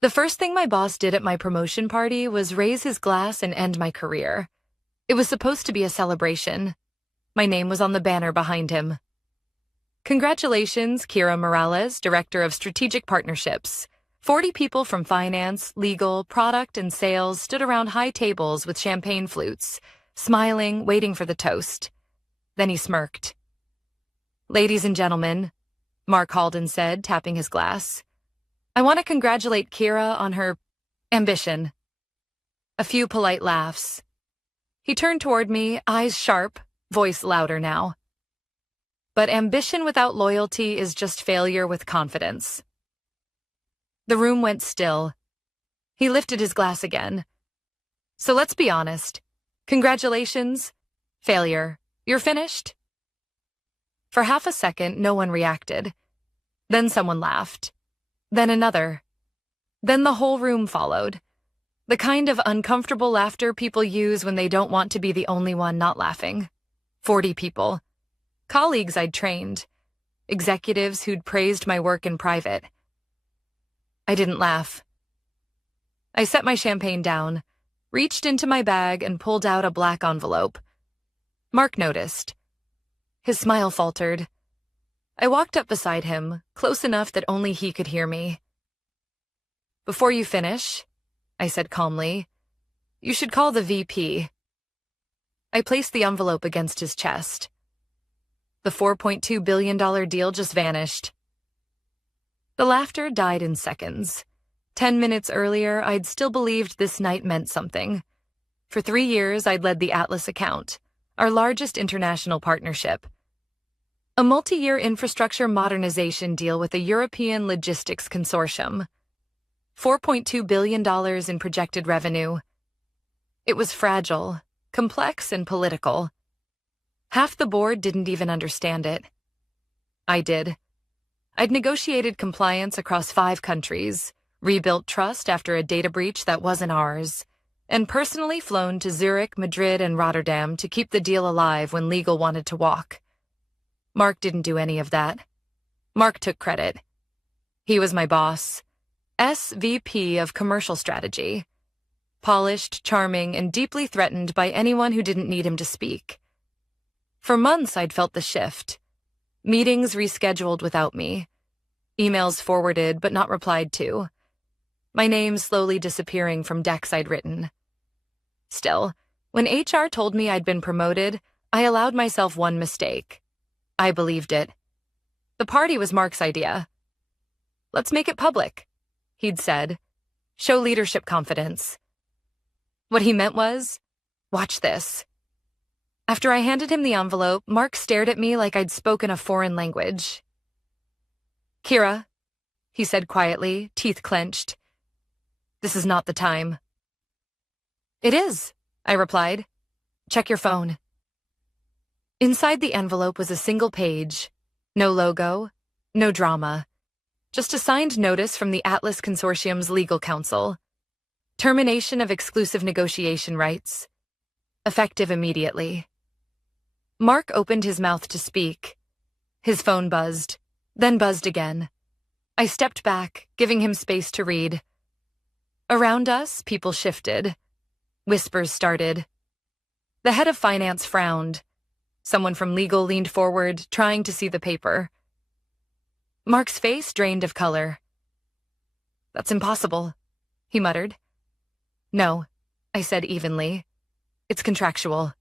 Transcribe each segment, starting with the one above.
The first thing my boss did at my promotion party was raise his glass and end my career. It was supposed to be a celebration. My name was on the banner behind him. Congratulations, Kira Morales, Director of Strategic Partnerships. 40 people from finance, legal, product, and sales stood around high tables with champagne flutes, smiling, waiting for the toast. Then he smirked. "Ladies and gentlemen," Mark Halden said, tapping his glass, "I want to congratulate Kira on her ambition." A few polite laughs. He turned toward me, eyes sharp, voice louder now. "But ambition without loyalty is just failure with confidence." The room went still. He lifted his glass again. "So let's be honest. Congratulations. Failure. You're finished?" For half a second, no one reacted. Then someone laughed. Then another. Then the whole room followed. The kind of uncomfortable laughter people use when they don't want to be the only one not laughing. 40 people. Colleagues I'd trained. Executives who'd praised my work in private. I didn't laugh. I set my champagne down, reached into my bag, and pulled out a black envelope. Mark noticed. His smile faltered. I walked up beside him, close enough that only he could hear me. "Before you finish," I said calmly, "you should call the VP." I placed the envelope against his chest. The $4.2 billion deal just vanished. The laughter died in seconds. 10 minutes earlier, I'd still believed this night meant something. For 3 years, I'd led the Atlas account, our largest international partnership. A multi-year infrastructure modernization deal with a European logistics consortium. $4.2 billion in projected revenue. It was fragile, complex, and political. Half the board didn't even understand it. I did. I'd negotiated compliance across 5 countries, rebuilt trust after a data breach that wasn't ours, and personally flown to Zurich, Madrid, and Rotterdam to keep the deal alive when legal wanted to walk. Mark didn't do any of that. Mark took credit. He was my boss, SVP of Commercial Strategy. Polished, charming, and deeply threatened by anyone who didn't need him to speak. For months, I'd felt the shift. Meetings rescheduled without me. Emails forwarded but not replied to. My name slowly disappearing from decks I'd written. Still, when HR told me I'd been promoted, I allowed myself one mistake. I believed it. The party was Mark's idea. "Let's make it public," he'd said. "Show leadership confidence." What he meant was, "Watch this." After I handed him the envelope, Mark stared at me like I'd spoken a foreign language. "Kira," he said quietly, teeth clenched, "this is not the time." "It is," I replied. "Check your phone." Inside the envelope was a single page. No logo, no drama. Just a signed notice from the Atlas Consortium's legal counsel. Termination of exclusive negotiation rights. Effective immediately. Mark opened his mouth to speak. His phone buzzed, then buzzed again. I stepped back, giving him space to read. Around us, people shifted. Whispers started. The head of finance frowned. Someone from legal leaned forward, trying to see the paper. Mark's face drained of color. "That's impossible," he muttered. "No," I said evenly. "It's contractual."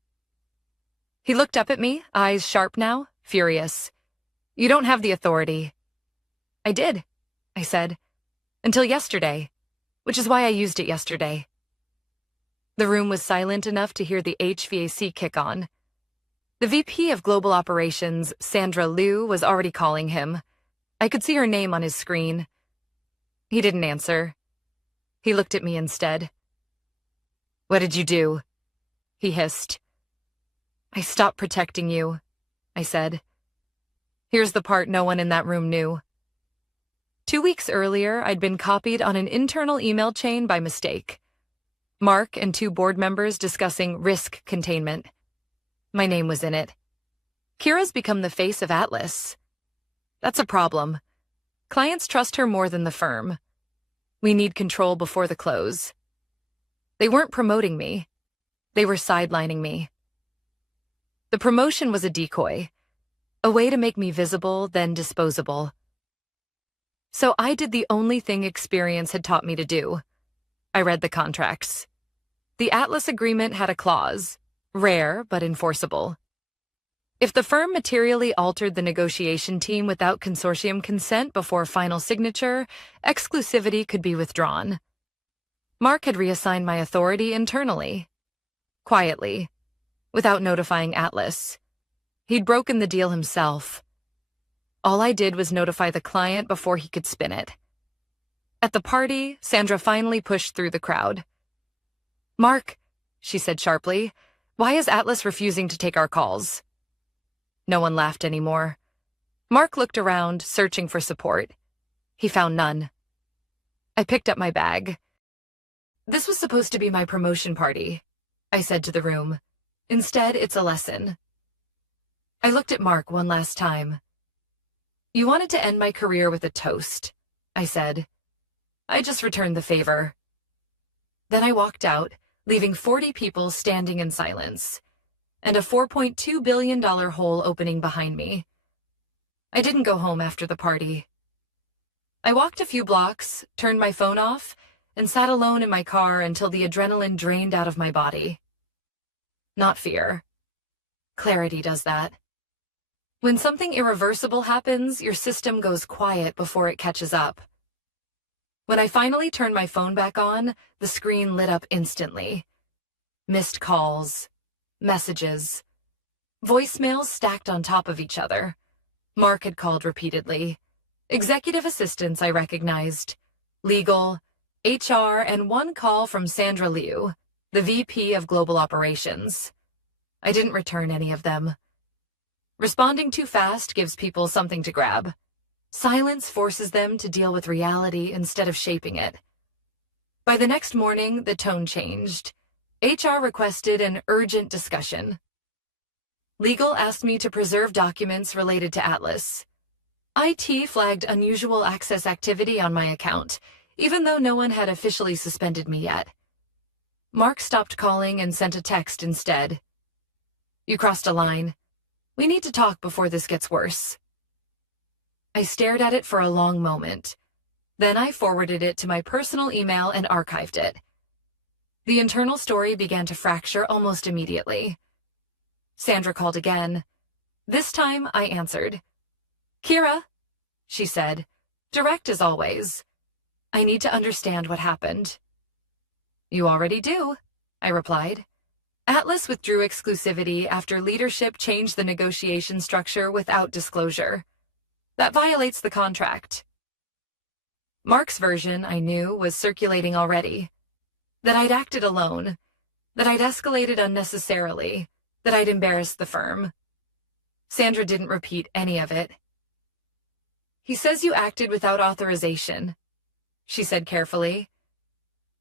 He looked up at me, eyes sharp now, furious. "You don't have the authority." "I did," I said. "Until yesterday, which is why I used it yesterday." The room was silent enough to hear the HVAC kick on. The VP of Global Operations, Sandra Liu, was already calling him. I could see her name on his screen. He didn't answer. He looked at me instead. "What did you do?" he hissed. "I stopped protecting you," I said. Here's the part no one in that room knew. 2 weeks earlier, I'd been copied on an internal email chain by mistake. Mark and 2 board members discussing risk containment. My name was in it. Kira's become the face of Atlas. That's a problem. Clients trust her more than the firm. We need control before the close. They weren't promoting me. They were sidelining me. The promotion was a decoy, a way to make me visible, then disposable. So I did the only thing experience had taught me to do. I read the contracts. The Atlas agreement had a clause, rare but enforceable. If the firm materially altered the negotiation team without consortium consent before final signature, exclusivity could be withdrawn. Mark had reassigned my authority internally. Quietly, without notifying Atlas. He'd broken the deal himself. All I did was notify the client before he could spin it. At the party, Sandra finally pushed through the crowd. "Mark," she said sharply, "why is Atlas refusing to take our calls?" No one laughed anymore. Mark looked around, searching for support. He found none. I picked up my bag. "This was supposed to be my promotion party," I said to the room. "Instead, it's a lesson." I looked at Mark one last time. "You wanted to end my career with a toast," I said. "I just returned the favor." Then I walked out, leaving 40 people standing in silence, and a $4.2 billion hole opening behind me. I didn't go home after the party. I walked a few blocks, turned my phone off, and sat alone in my car until the adrenaline drained out of my body. Not fear. Clarity does that. When something irreversible happens, your system goes quiet before it catches up. When I finally turned my phone back on, the screen lit up instantly. Missed calls, messages, voicemails stacked on top of each other. Mark had called repeatedly. Executive assistants I recognized. Legal, HR, and one call from Sandra Liu, the VP of Global Operations. I didn't return any of them. Responding too fast gives people something to grab. Silence forces them to deal with reality instead of shaping it. By the next morning, the tone changed. HR requested an urgent discussion. Legal asked me to preserve documents related to Atlas. IT flagged unusual access activity on my account, even though no one had officially suspended me yet. Mark stopped calling and sent a text instead. "You crossed a line. We need to talk before this gets worse." I stared at it for a long moment. Then I forwarded it to my personal email and archived it. The internal story began to fracture almost immediately. Sandra called again. This time I answered. "Kira," she said, direct as always. "I need to understand what happened." "You already do," I replied. Atlas withdrew exclusivity after leadership changed the negotiation structure without disclosure. That violates the contract. Mark's version, I knew, was circulating already. That I'd acted alone. That I'd escalated unnecessarily. That I'd embarrassed the firm. Sandra didn't repeat any of it. "He says you acted without authorization," she said carefully.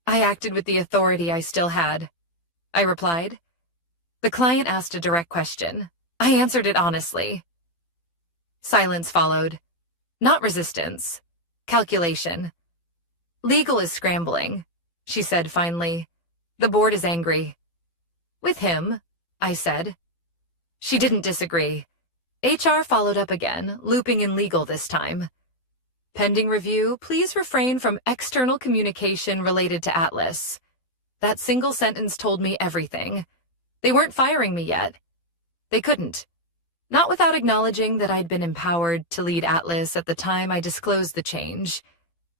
"I acted with the authority I still had," I replied. The client asked a direct question. I answered it honestly. Silence followed. Not resistance. Calculation. "Legal is scrambling," she said finally. "The board is angry." "With him," I said. She didn't disagree. HR followed up again, looping in legal this time. "Pending review, please refrain from external communication related to Atlas." That single sentence told me everything. They weren't firing me yet. They couldn't. Not without acknowledging that I'd been empowered to lead Atlas at the time I disclosed the change,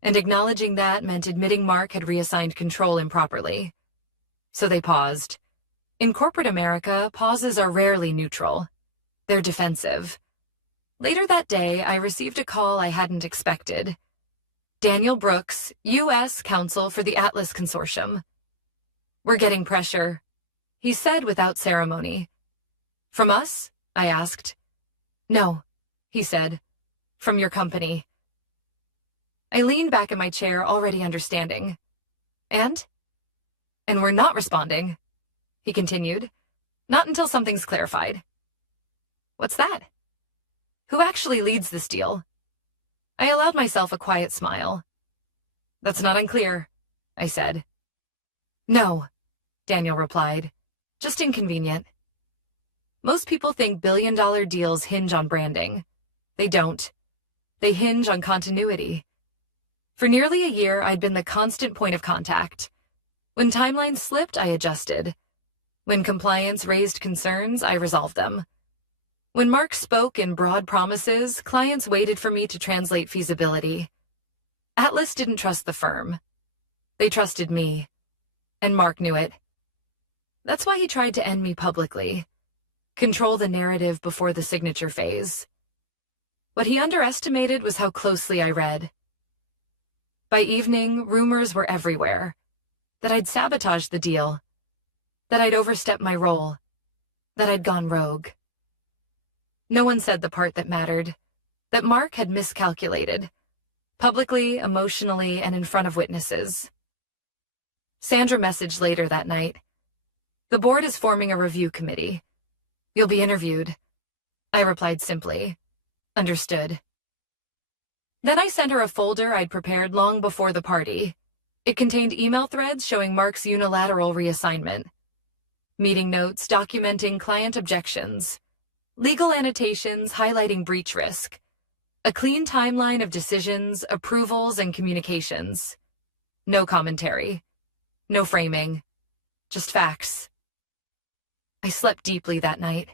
and acknowledging that meant admitting Mark had reassigned control improperly. So they paused. In corporate America, pauses are rarely neutral. They're defensive. Later that day, I received a call I hadn't expected. Daniel Brooks, U.S. Counsel for the Atlas Consortium. "We're getting pressure," he said without ceremony. "From us?" I asked. "No," he said. "From your company." I leaned back in my chair, already understanding. And we're not responding," he continued. "Not until something's clarified." "What's that?" "Who actually leads this deal?" I allowed myself a quiet smile. That's not unclear, I said. No, Daniel replied. Just inconvenient. Most people think billion-dollar deals hinge on branding. They don't. They hinge on continuity. For nearly a year, I'd been the constant point of contact. When timelines slipped, I adjusted. When compliance raised concerns, I resolved them. When Mark spoke in broad promises, clients waited for me to translate feasibility. Atlas didn't trust the firm. They trusted me. And Mark knew it. That's why he tried to end me publicly. Control the narrative before the signature phase. What he underestimated was how closely I read. By evening, rumors were everywhere. That I'd sabotaged the deal. That I'd overstepped my role. That I'd gone rogue. No one said the part that mattered. That Mark had miscalculated. Publicly, emotionally, and in front of witnesses. Sandra messaged later that night. The board is forming a review committee. You'll be interviewed. I replied simply. Understood. Then I sent her a folder I'd prepared long before the party. It contained email threads showing Mark's unilateral reassignment. Meeting notes documenting client objections. Legal annotations highlighting breach risk. A clean timeline of decisions, approvals, and communications. No commentary. No framing. Just facts. I slept deeply that night.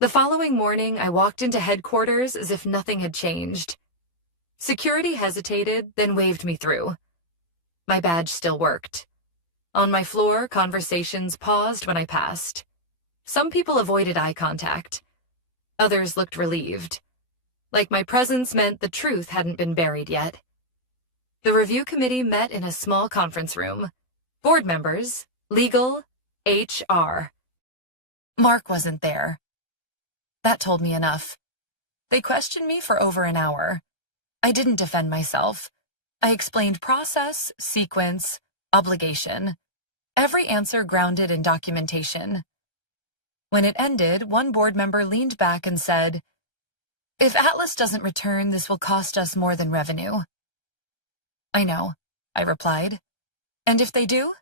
The following morning, I walked into headquarters as if nothing had changed. Security hesitated, then waved me through. My badge still worked. On my floor, conversations paused when I passed. Some people avoided eye contact. Others looked relieved. Like my presence meant the truth hadn't been buried yet. The review committee met in a small conference room. Board members, legal, HR. Mark wasn't there. That told me enough. They questioned me for over an hour. I didn't defend myself. I explained process, sequence, obligation. Every answer grounded in documentation. When it ended, one board member leaned back and said, "If Atlas doesn't return, this will cost us more than revenue." "I know," I replied. "And if they do?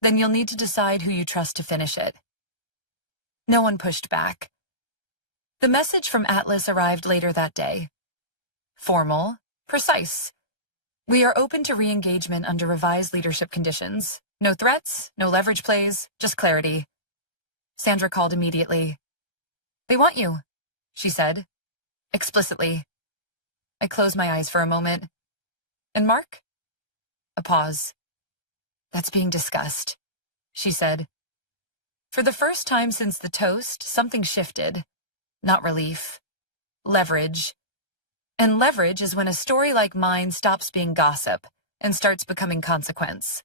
Then you'll need to decide who you trust to finish it." No one pushed back. The message from Atlas arrived later that day. Formal, precise. We are open to re-engagement under revised leadership conditions. No threats, no leverage plays, just clarity. Sandra called immediately. "They want you," she said, explicitly. I closed my eyes for a moment. "And Mark?" A pause. "That's being discussed," she said. For the first time since the toast, something shifted. Not relief. Leverage. And leverage is when a story like mine stops being gossip and starts becoming consequence.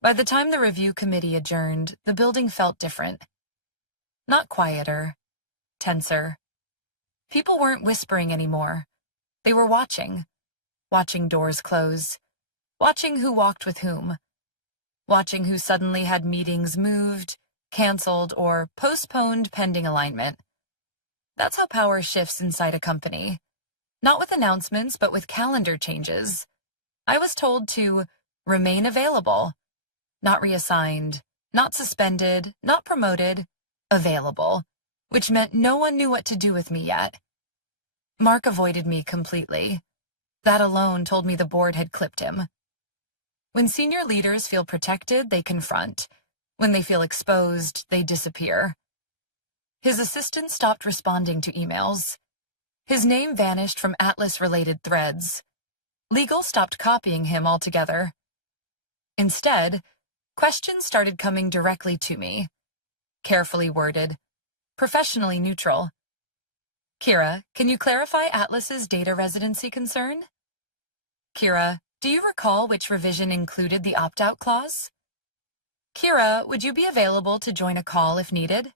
By the time the review committee adjourned, the building felt different. Not quieter, tenser. People weren't whispering anymore. They were watching. Watching doors close. Watching who walked with whom. Watching who suddenly had meetings moved, canceled, or postponed pending alignment. That's how power shifts inside a company. Not with announcements, but with calendar changes. I was told to remain available. Not reassigned, not suspended, not promoted, available, which meant no one knew what to do with me yet. Mark avoided me completely. That alone told me the board had clipped him. When senior leaders feel protected, they confront. When they feel exposed, they disappear. His assistant stopped responding to emails. His name vanished from Atlas-related threads. Legal stopped copying him altogether. Instead, questions started coming directly to me. Carefully worded, professionally neutral. "Kira, can you clarify Atlas's data residency concern?" "Kira, do you recall which revision included the opt-out clause?" "Kira, would you be available to join a call if needed?"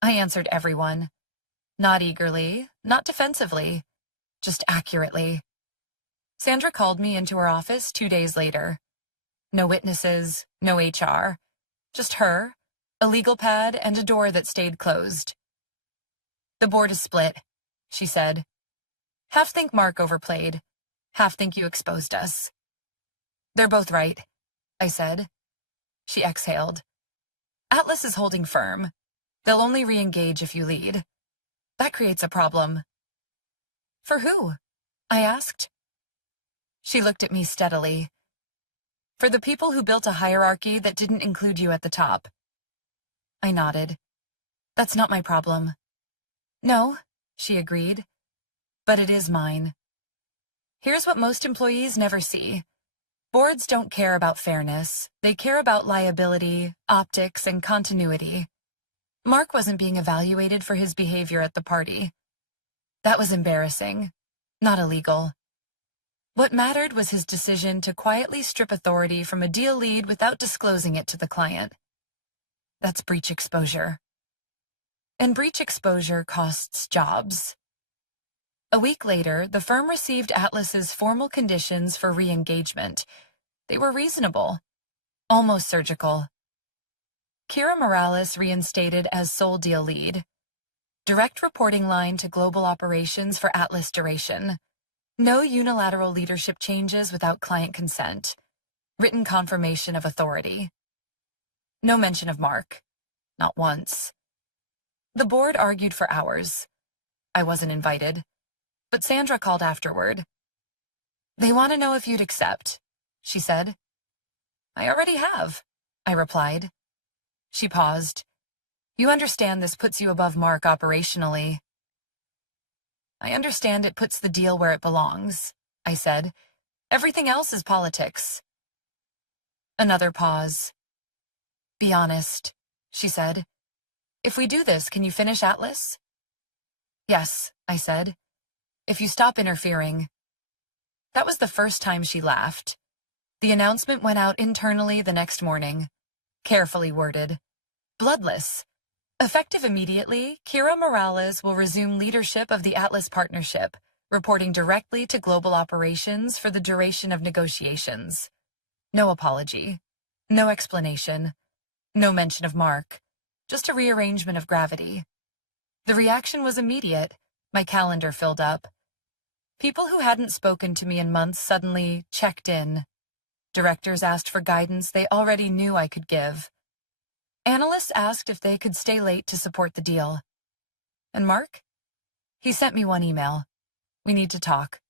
I answered everyone. Not eagerly, not defensively, just accurately. Sandra called me into her office 2 days later. No witnesses, no HR. Just her, a legal pad, and a door that stayed closed. "The board is split," she said. "Half think Mark overplayed. Half think you exposed us. They're both right, I said. She exhaled. Atlas is holding firm. They'll only re-engage if you lead. That creates a problem. For who? I asked. She looked at me steadily. For the people who built a hierarchy that didn't include you at the top. I nodded. That's not my problem. No, she agreed. But it is mine. Here's what most employees never see. Boards don't care about fairness. They care about liability, optics, and continuity. Mark wasn't being evaluated for his behavior at the party. That was embarrassing, not illegal. What mattered was his decision to quietly strip authority from a deal lead without disclosing it to the client. That's breach exposure. And breach exposure costs jobs. A week later, the firm received Atlas's formal conditions for re-engagement. They were reasonable, almost surgical. Kira Morales reinstated as sole deal lead. Direct reporting line to global operations for Atlas duration. No unilateral leadership changes without client consent. Written confirmation of authority. No mention of Mark. Not once. The board argued for hours. I wasn't invited. But Sandra called afterward. They want to know if you'd accept, she said. I already have, I replied. She paused. You understand this puts you above Mark operationally. I understand it puts the deal where it belongs, I said. Everything else is politics. Another pause. Be honest, she said. If we do this, can you finish Atlas? Yes, I said. If you stop interfering. That was the first time she laughed. The announcement went out internally the next morning. Carefully worded. Bloodless. Effective immediately, Kira Morales will resume leadership of the Atlas Partnership, reporting directly to global operations for the duration of negotiations. No apology. No explanation. No mention of Mark. Just a rearrangement of gravity. The reaction was immediate. My calendar filled up. People who hadn't spoken to me in months suddenly checked in. Directors asked for guidance they already knew I could give. Analysts asked if they could stay late to support the deal. And Mark? He sent me one email. We need to talk.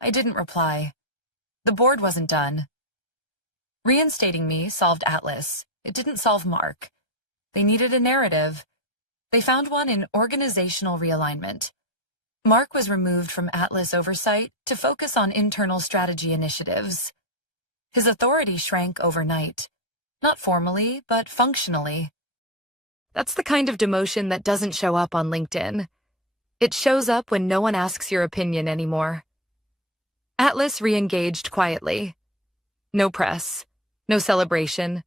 I didn't reply. The board wasn't done. Reinstating me solved Atlas. It didn't solve Mark. They needed a narrative. They found one in organizational realignment. Mark was removed from Atlas oversight to focus on internal strategy initiatives. His authority shrank overnight. Not formally, but functionally. That's the kind of demotion that doesn't show up on LinkedIn. It shows up when no one asks your opinion anymore. Atlas re-engaged quietly. No press. No celebration.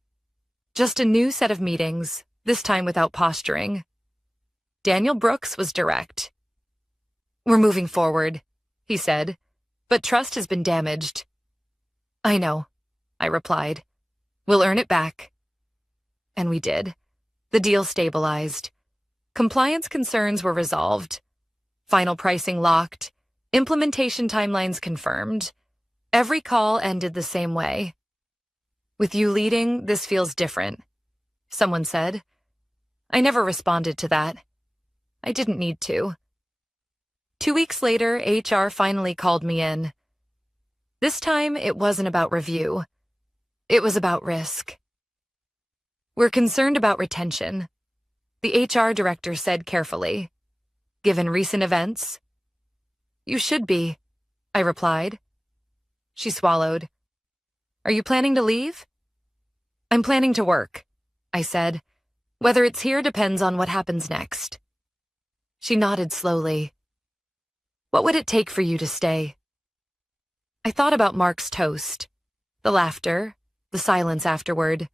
Just a new set of meetings, this time without posturing. Daniel Brooks was direct. We're moving forward, he said, but trust has been damaged. I know, I replied. We'll earn it back. And we did. The deal stabilized. Compliance concerns were resolved. Final pricing locked. Implementation timelines confirmed. Every call ended the same way. With you leading, this feels different, someone said. I never responded to that. I didn't need to. 2 weeks later, HR finally called me in. This time, it wasn't about review. It was about risk. We're concerned about retention, the HR director said carefully. Given recent events? You should be, I replied. She swallowed. Are you planning to leave? I'm planning to work, I said. Whether it's here depends on what happens next. She nodded slowly. What would it take for you to stay? I thought about Mark's toast, the laughter, the silence afterward.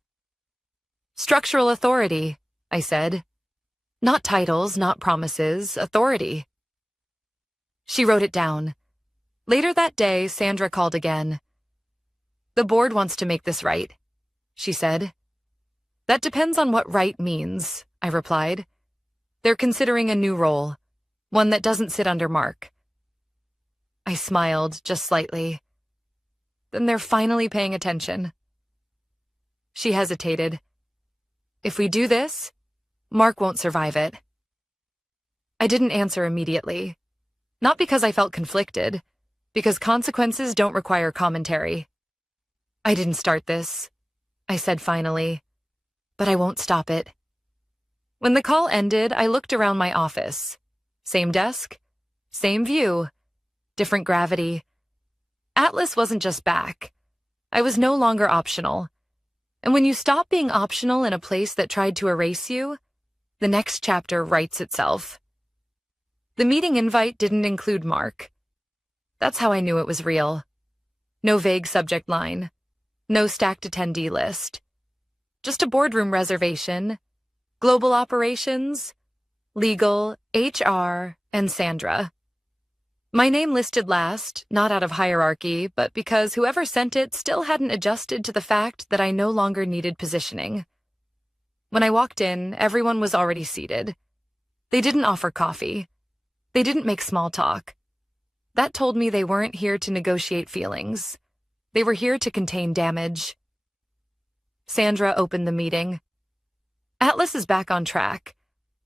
Structural authority, I said. Not titles, not promises, authority. She wrote it down. Later that day, Sandra called again. The board wants to make this right, she said. That depends on what right means, I replied. They're considering a new role, one that doesn't sit under Mark. I smiled, just slightly. Then they're finally paying attention. She hesitated. If we do this, Mark won't survive it. I didn't answer immediately. Not because I felt conflicted, because consequences don't require commentary. I didn't start this, I said finally, but I won't stop it. When the call ended, I looked around my office. Same desk, same view, different gravity. Atlas wasn't just back. I was no longer optional. And when you stop being optional in a place that tried to erase you, the next chapter writes itself. The meeting invite didn't include Mark. That's how I knew it was real. No vague subject line. No stacked attendee list. Just a boardroom reservation, global operations, legal, HR, and Sandra. My name listed last, not out of hierarchy, but because whoever sent it still hadn't adjusted to the fact that I no longer needed positioning. When I walked in, everyone was already seated. They didn't offer coffee. They didn't make small talk. That told me they weren't here to negotiate feelings. They were here to contain damage. Sandra opened the meeting. Atlas is back on track.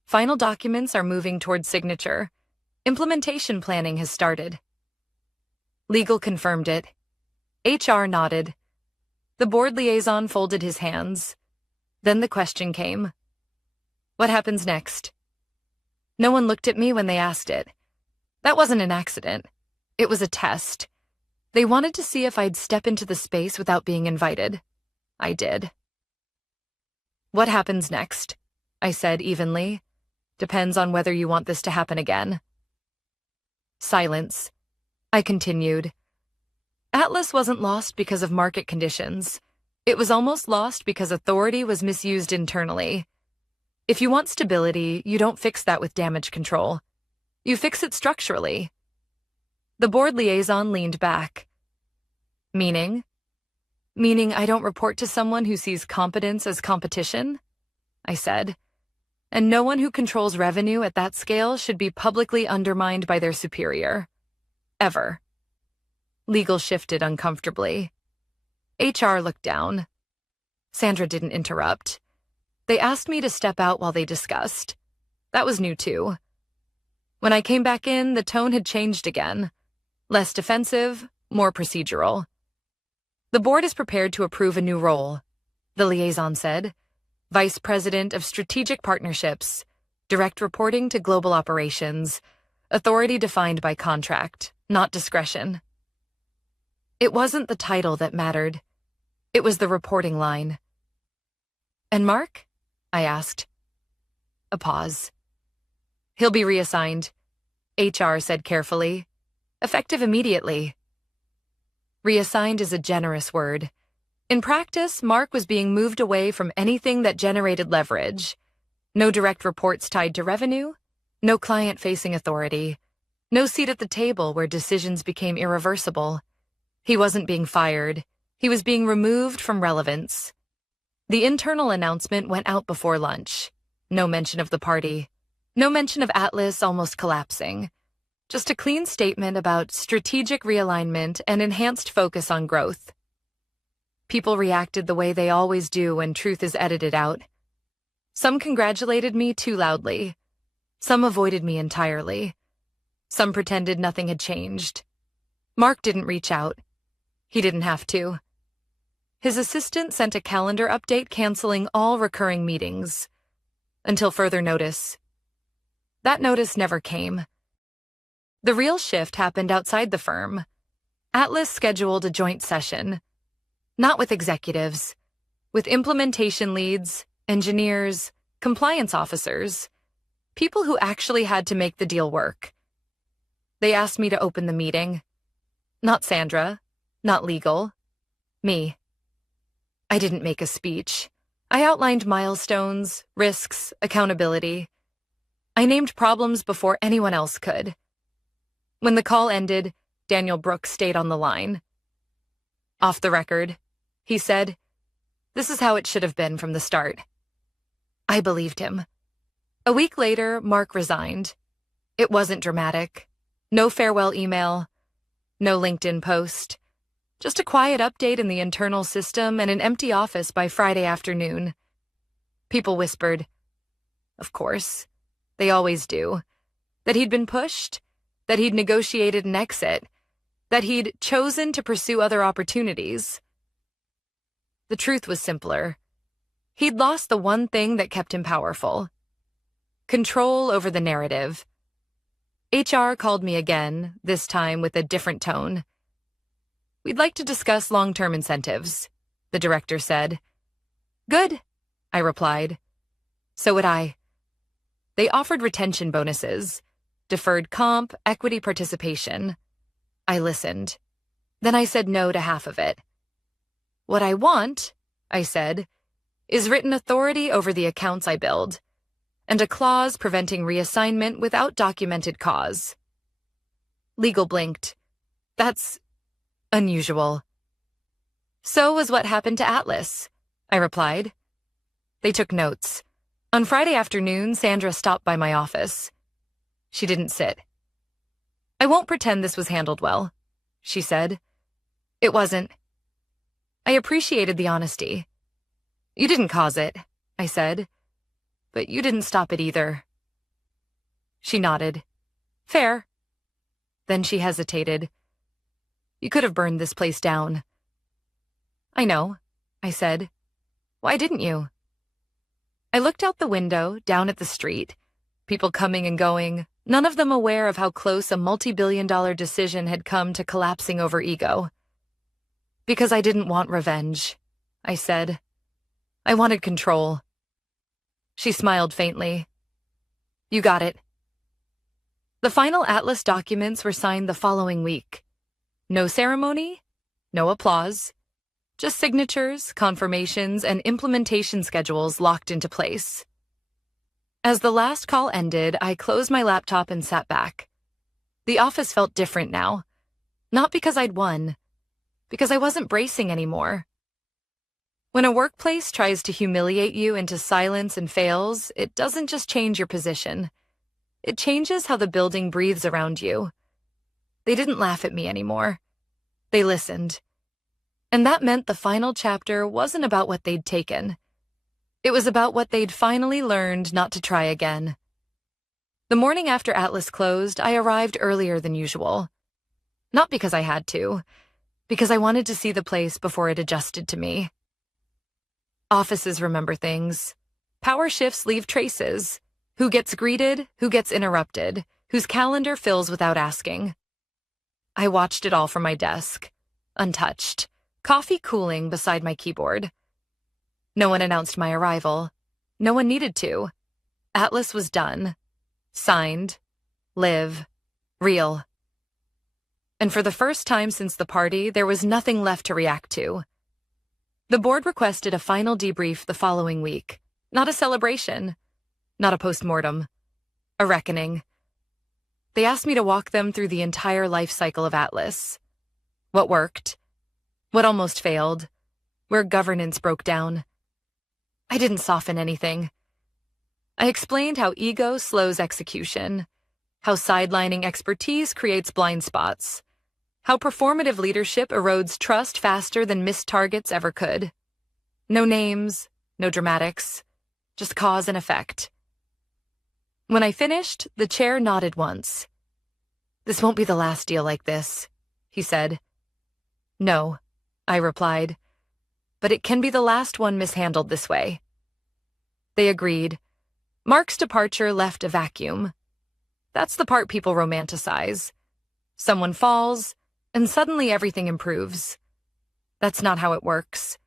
Final documents are moving toward signature. Implementation planning has started. Legal confirmed it. HR nodded. The board liaison folded his hands. Then the question came. What happens next? No one looked at me when they asked it. That wasn't an accident. It was a test. They wanted to see if I'd step into the space without being invited. I did. What happens next? I said evenly. Depends on whether you want this to happen again. Silence. I continued. Atlas wasn't lost because of market conditions. It was almost lost because authority was misused internally. If you want stability, you don't fix that with damage control. You fix it structurally. The board liaison leaned back. Meaning? Meaning I don't report to someone who sees competence as competition? I said. And no one who controls revenue at that scale should be publicly undermined by their superior. Ever. Legal shifted uncomfortably. HR looked down. Sandra didn't interrupt. They asked me to step out while they discussed. That was new too. When I came back in, the tone had changed again. Less defensive, more procedural. The board is prepared to approve a new role, the liaison said. Vice President of Strategic Partnerships, direct reporting to global operations, authority defined by contract, not discretion. It wasn't the title that mattered. It was the reporting line. And Mark? I asked. A pause. He'll be reassigned, HR said carefully. Effective immediately. Reassigned is a generous word. In practice, Mark was being moved away from anything that generated leverage. No direct reports tied to revenue, no client-facing authority, no seat at the table where decisions became irreversible. He wasn't being fired. He was being removed from relevance. The internal announcement went out before lunch. No mention of the party. No mention of Atlas almost collapsing. Just a clean statement about strategic realignment and enhanced focus on growth. People reacted the way they always do when truth is edited out. Some congratulated me too loudly. Some avoided me entirely. Some pretended nothing had changed. Mark didn't reach out. He didn't have to. His assistant sent a calendar update canceling all recurring meetings. Until further notice. That notice never came. The real shift happened outside the firm. Atlas scheduled a joint session. Not with executives. With implementation leads, engineers, compliance officers. People who actually had to make the deal work. They asked me to open the meeting. Not Sandra. Not legal. Me. I didn't make a speech. I outlined milestones, risks, accountability. I named problems before anyone else could. When the call ended, Daniel Brooks stayed on the line. Off the record, he said, this is how it should have been from the start. I believed him. A week later, Mark resigned. It wasn't dramatic. No farewell email. No LinkedIn post. Just a quiet update in the internal system and an empty office by Friday afternoon. People whispered. Of course. They always do. That he'd been pushed, that he'd negotiated an exit, that he'd chosen to pursue other opportunities. The truth was simpler. He'd lost the one thing that kept him powerful. Control over the narrative. HR called me again, this time with a different tone. We'd like to discuss long-term incentives, the director said. Good, I replied. So would I. They offered retention bonuses, deferred comp, equity participation. I listened. Then I said no to half of it. What I want, I said, is written authority over the accounts I build, and a clause preventing reassignment without documented cause. Legal blinked. That's unusual. So was what happened to Atlas, I replied. They took notes. On Friday afternoon, Sandra stopped by my office. She didn't sit. I won't pretend this was handled well, she said. It wasn't. I appreciated the honesty. You didn't cause it, I said, but you didn't stop it either. She nodded. Fair. Then she hesitated. You could have burned this place down. I know, I said. Why didn't you? I looked out the window, down at the street, people coming and going, none of them aware of how close a multi-billion-dollar decision had come to collapsing over ego. Because I didn't want revenge, I said. I wanted control. She smiled faintly. You got it. The final Atlas documents were signed the following week. No ceremony, no applause, just signatures, confirmations, and implementation schedules locked into place. As the last call ended, I closed my laptop and sat back. The office felt different now. Not because I'd won, because I wasn't bracing anymore. When a workplace tries to humiliate you into silence and fails, it doesn't just change your position. It changes how the building breathes around you. They didn't laugh at me anymore. They listened. And that meant the final chapter wasn't about what they'd taken. It was about what they'd finally learned not to try again. The morning after Atlas closed, I arrived earlier than usual. Not because I had to, because I wanted to see the place before it adjusted to me. Offices remember things. Power shifts leave traces. Who gets greeted, who gets interrupted, whose calendar fills without asking. I watched it all from my desk, untouched, coffee cooling beside my keyboard. No one announced my arrival. No one needed to. Atlas was done. Signed. Live. Real. And for the first time since the party, there was nothing left to react to. The board requested a final debrief the following week. Not a celebration. Not a postmortem. A reckoning. They asked me to walk them through the entire life cycle of Atlas. What worked. What almost failed. Where governance broke down. I didn't soften anything. I explained how ego slows execution, how sidelining expertise creates blind spots, how performative leadership erodes trust faster than missed targets ever could. No names, no dramatics, just cause and effect. When I finished, the chair nodded once. This won't be the last deal like this, he said. No, I replied, but it can be the last one mishandled this way. They agreed. Mark's departure left a vacuum. That's the part people romanticize. Someone falls, and suddenly everything improves. That's not how it works.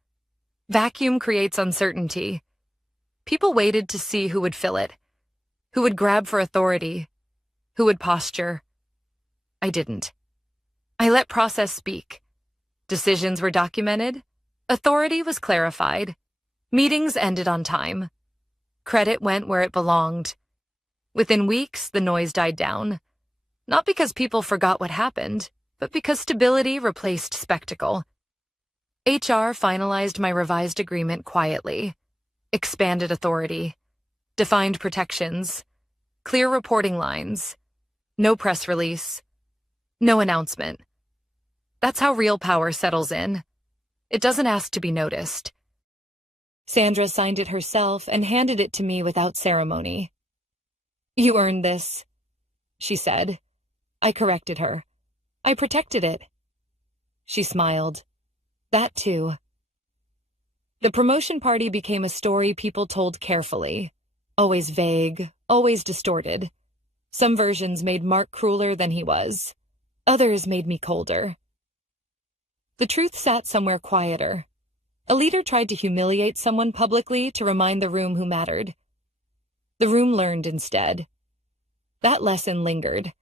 Vacuum creates uncertainty. People waited to see who would fill it, who would grab for authority, who would posture. I didn't. I let process speak. Decisions were documented. Authority was clarified. Meetings ended on time. Credit went where it belonged. Within weeks, the noise died down. Not because people forgot what happened, but because stability replaced spectacle. HR finalized my revised agreement quietly, expanded authority, defined protections, clear reporting lines, no press release, no announcement, That's how real power settles in. It doesn't ask to be noticed. Sandra signed it herself and handed it to me without ceremony. "You earned this," she said. I corrected her. "I protected it." She smiled. "That too." The promotion party became a story people told carefully. Always vague, always distorted. Some versions made Mark crueler than he was. Others made me colder. The truth sat somewhere quieter. A leader tried to humiliate someone publicly to remind the room who mattered. The room learned instead. That lesson lingered.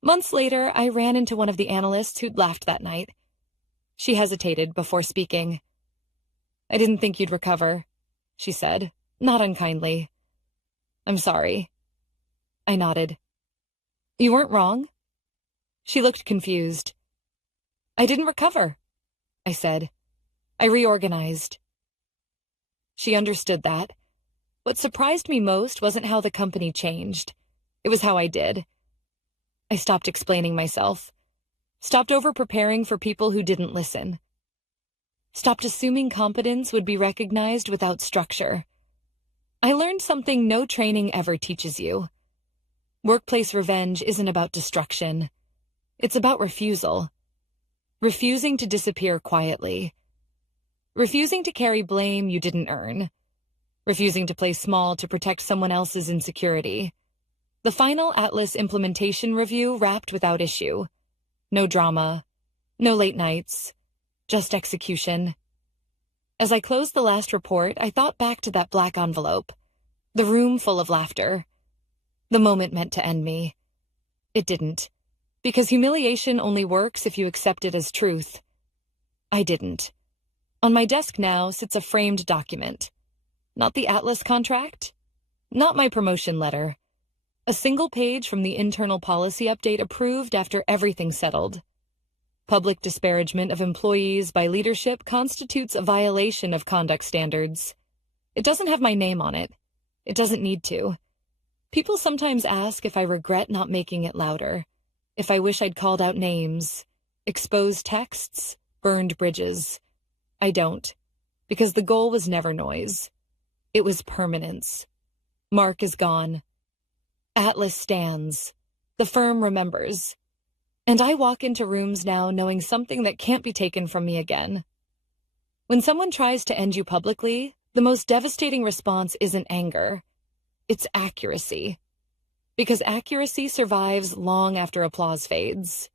Months later, I ran into one of the analysts who'd laughed that night. She hesitated before speaking. "I didn't think you'd recover," she said, not unkindly. "I'm sorry." I nodded. "You weren't wrong?" She looked confused. "I didn't recover," I said. "I reorganized." She understood that. What surprised me most wasn't how the company changed. It was how I did. I stopped explaining myself. Stopped over-preparing for people who didn't listen. Stopped assuming competence would be recognized without structure. I learned something no training ever teaches you. Workplace revenge isn't about destruction. It's about refusal. Refusing to disappear quietly. Refusing to carry blame you didn't earn. Refusing to play small to protect someone else's insecurity. The final Atlas implementation review wrapped without issue. No drama. No late nights. Just execution. As I closed the last report, I thought back to that black envelope. The room full of laughter. The moment meant to end me. It didn't. Because humiliation only works if you accept it as truth. I didn't. On my desk now sits a framed document. Not the Atlas contract. Not my promotion letter. A single page from the internal policy update approved after everything settled. Public disparagement of employees by leadership constitutes a violation of conduct standards. It doesn't have my name on it. It doesn't need to. People sometimes ask if I regret not making it louder, if I wish I'd called out names, exposed texts, burned bridges. I don't, because the goal was never noise. It was permanence. Mark is gone. Atlas stands. The firm remembers. And I walk into rooms now knowing something that can't be taken from me again. When someone tries to end you publicly, the most devastating response isn't anger. It's accuracy. Because accuracy survives long after applause fades.